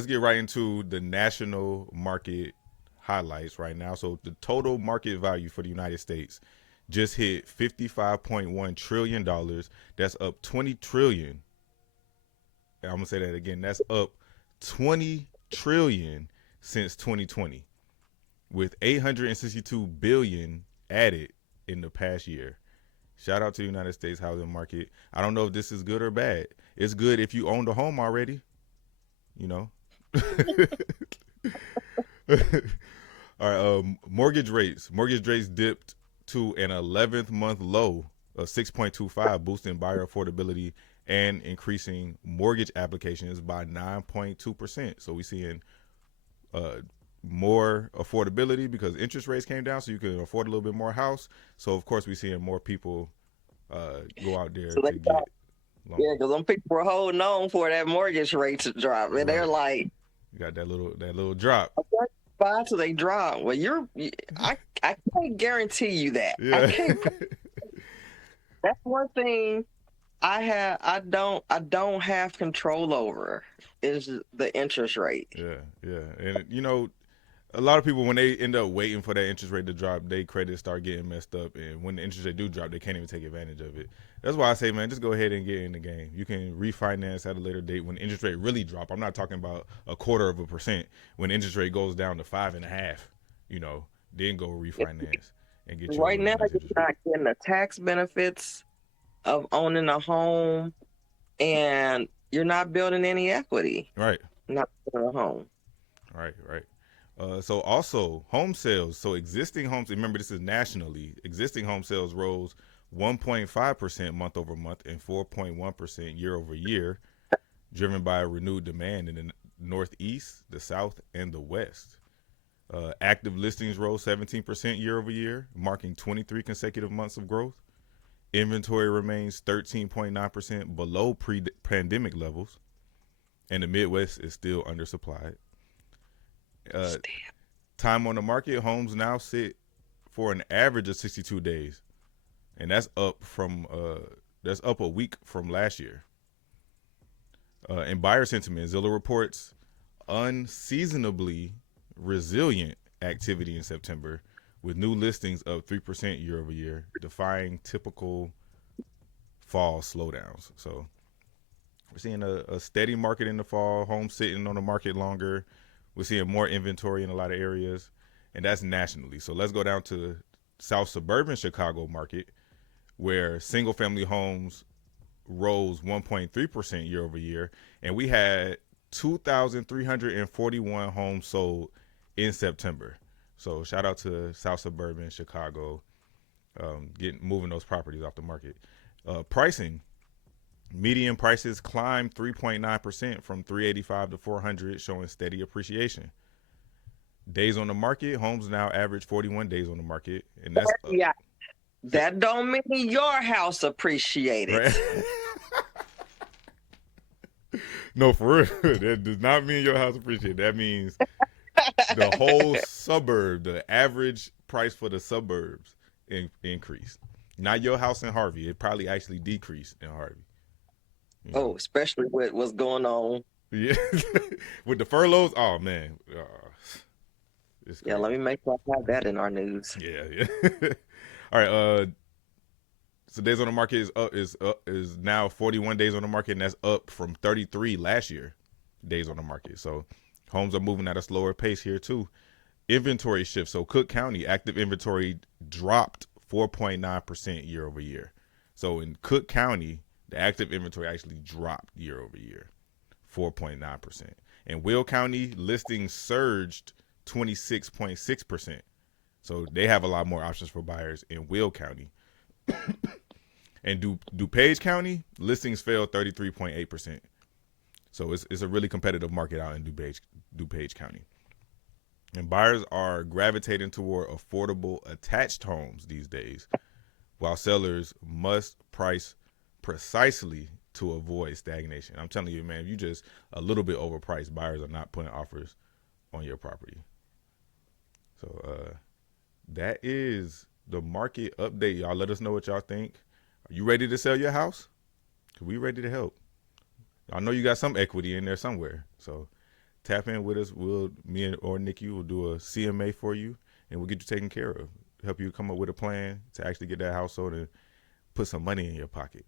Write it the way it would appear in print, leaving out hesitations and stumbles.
Let's get right into the national market highlights right now. So the total market value for the United States just hit $55.1 trillion. That's up 20 trillion. I'm gonna say that again. That's up 20 trillion since 2020, with 862 billion added in the past year. Shout out to the United States housing market. I don't know if this is good or bad. It's good if you owned a home already, you know. All right, mortgage rates. Mortgage rates dipped to an 11th month low of 6.25, boosting buyer affordability and increasing mortgage applications by 9.2%. So we're seeing uh, more affordability because interest rates came down, so you can afford a little bit more house. So of course we're seeing more people go out there So they to thought, get yeah, loans. because them people were holding on for that mortgage rate to drop, and they're Right. like, You got that little drop. "Okay, buy till they drop." Well, I can't guarantee you that. I Yeah. can't. That's one thing I don't have control over is the interest rate. Yeah, yeah, and a lot of people when they end up waiting for that interest rate to drop, they credit start getting messed up, and when the interest rate do drop, they can't even take advantage of it. That's why I say, man, just go ahead and get in the game. You can refinance at a later date when interest rate really drop. I'm not talking about a quarter of a percent. When interest rate goes down to 5.5, then go refinance and get you a Right really now, nice you're interest rate. not getting the tax benefits of owning a home, and you're not building any equity. Right, Not building a home. right, right. So also home sales. So existing homes. Remember, this is nationally. Existing home sales rose 1.5% month over month and 4.1% year over year, driven by a renewed demand in the Northeast, the South, and the West. Active listings rose 17% year over year, marking 23 consecutive months of growth. Inventory remains 13.9% below pre-pandemic levels, and the Midwest is still undersupplied. Uh, Time on the market, homes now sit for an average of 62 days, and that's up a week from last year. And buyer sentiment, Zillow reports unseasonably resilient activity in September, with new listings up 3% year over year, defying typical fall slowdowns. So we're seeing a steady market in the fall, homes sitting on the market longer. We're seeing more inventory in a lot of areas, and that's nationally. So let's go down to South suburban Chicago market, where single family homes rose 1.3% year over year, and we had 2,341 homes sold in September. So shout out to South suburban Chicago, getting moving those properties off the market. Pricing, median prices climbed 3.9% from 385 to 400, showing steady appreciation. Days on the market, homes now average 41 days on the market, and that's Yeah, that don't mean your house appreciated. right. No, for real. That does not mean your house appreciated. That means the whole suburb, the average price for the suburbs increased. Not your house in Harvey. It probably actually decreased in Harvey. You know. Oh, especially with what's going on. Yeah. With the furloughs, oh man, it's Yeah, let crazy. me make sure I have that in our news. Yeah, yeah. All right. So days on the market is now 41 days on the market, and that's up from 33 last year. Days on the market. So homes are moving at a slower pace here too. Inventory shift. So Cook County active inventory dropped 4.9% year over year. So in Cook County, the active inventory actually dropped year over year, 4.9%. In Will County, listings surged 26.6%. So they have a lot more options for buyers in Will County. And DuPage County, listings fell 33.8%. So it's a really competitive market out in DuPage County. And buyers are gravitating toward affordable attached homes these days, while sellers must price precisely to avoid stagnation. I'm telling you, man, if you just a little bit overpriced, buyers are not putting offers on your property. So that is the market update. Y'all let us know what y'all think. Are you ready to sell your house? 'Cause we ready to help. I know you got some equity in there somewhere. So tap in with us. Me or Nikki will do a CMA for you, and we'll get you taken care of. Help you come up with a plan to actually get that household and put some money in your pocket.